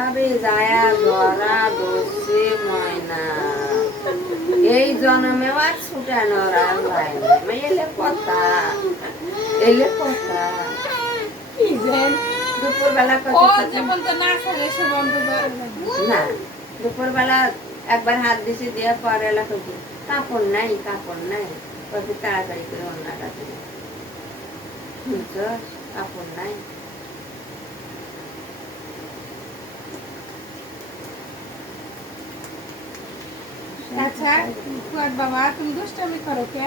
আরে যায়া ধরা ধরছে ময়না এই জন্মেও আর ছুটানোর আর ভাই নাই এলে কথা এলে কথা কি জান দুপুরবেলা ও যেমন তো না করে সে বন্ধ না দুপুরবেলা একবার হাত দিছি দিয়ে পরে এলা করছি কাপড় নাই কত তাড়াতাড়ি করে অন্যটা দিল কাপড় নাই আচ্ছা কুয়ার বাবা তুমি দুষ্টামি করো কে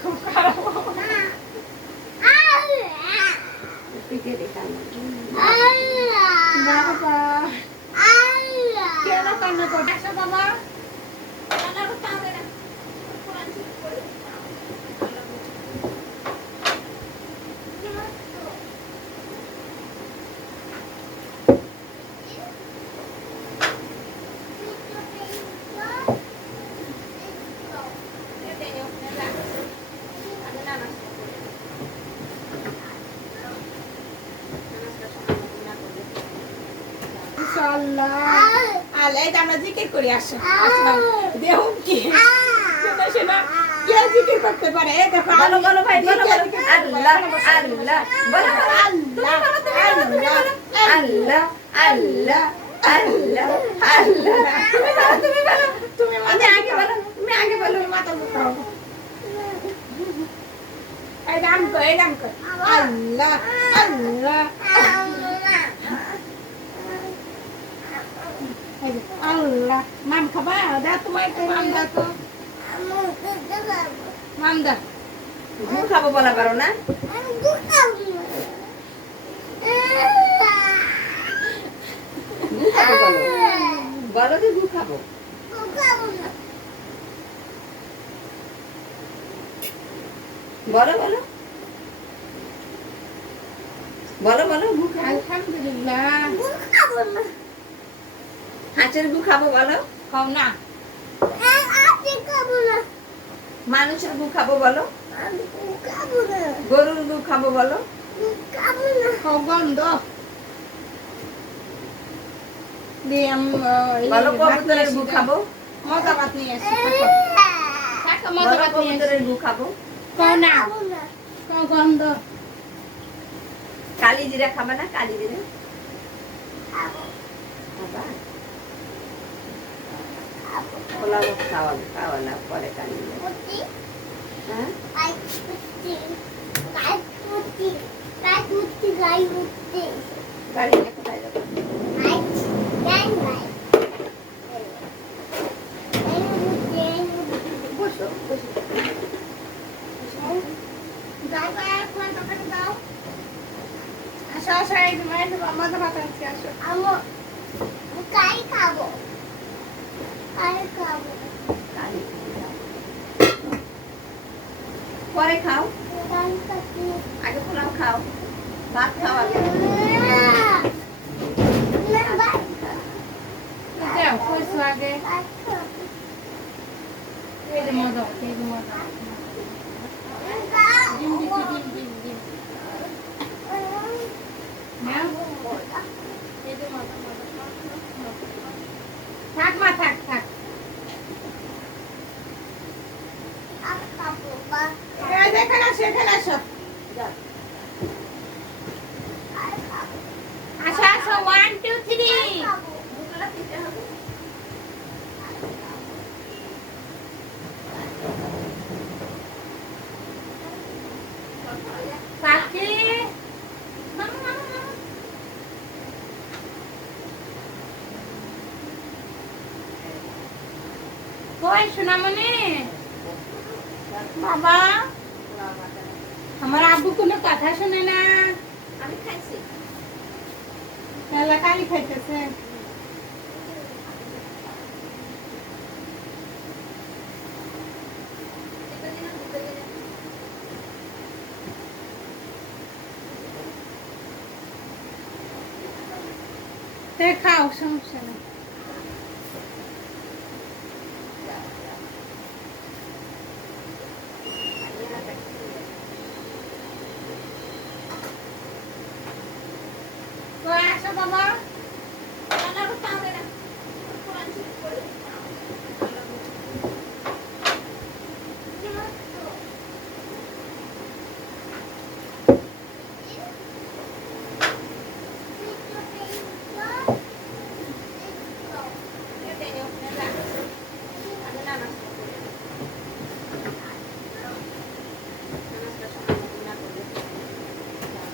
খুব খারাপ বাবা কেন কান্না করছো বাবা আমরা জিকির করি আসো দেহ কি শোনা কে জিকির করতে পারে দেখো বলো বলো ভাই বলো বলো আল্লাহ আল্লাহ বলো আল্লাহ আল্লাহ আল্লাহ আল্লাহ আল্লাহ তুমি বলো তুমি আমি আগে বলো তুমি আগে বলো মাথা মুখাও এই নাম কর আল্লাহ আল্লাহ আল্লাহ মাম খাবা দা তোমার মাম দা তো মাম দা গু খাবো বলা পারো না গু খাবো বলো বলো যে গু খাবো বলো বলো বলো বলো গু খাবো আলহামদুলিল্লাহ হাঁসের গু খাবো বলো খাও না মানুষের গু খাবো বলো গরুর গু খাবো বলো খাও গন্ধ বলো কবুতরের গু খাবো মজা ভাত নিয়ে আসি মজা বলো ভাত নিয়ে আসি কবুতরের গু খাবো খাও না খাও গন্ধ কালি জিরা খাবে না কালি জিরা খাবা পোলাও খাওয়াবো খাওয়ালা পরে কালি জিরা হ্যাঁ গাড়ি নিয়ে কোথায় যাবো বসো বসো আসো আসো এই মজা ভাত আনছি আসো পরে খাও আগে পোলাও খাও ভাত খাও আগে যাও কইছো আগে এই যে মজা ডিম দিচ্ছি ডিম নাও এই যে মজা থাক মা থাক এখানে আসো আসো 1 2 3 পাখি কই সোনামণি বাবা আমার আব্বু কোনো কথা শুনে না আমি খাইছি এলাকায় খাইতেছে খাও সমস্যা নেই আসো বাবা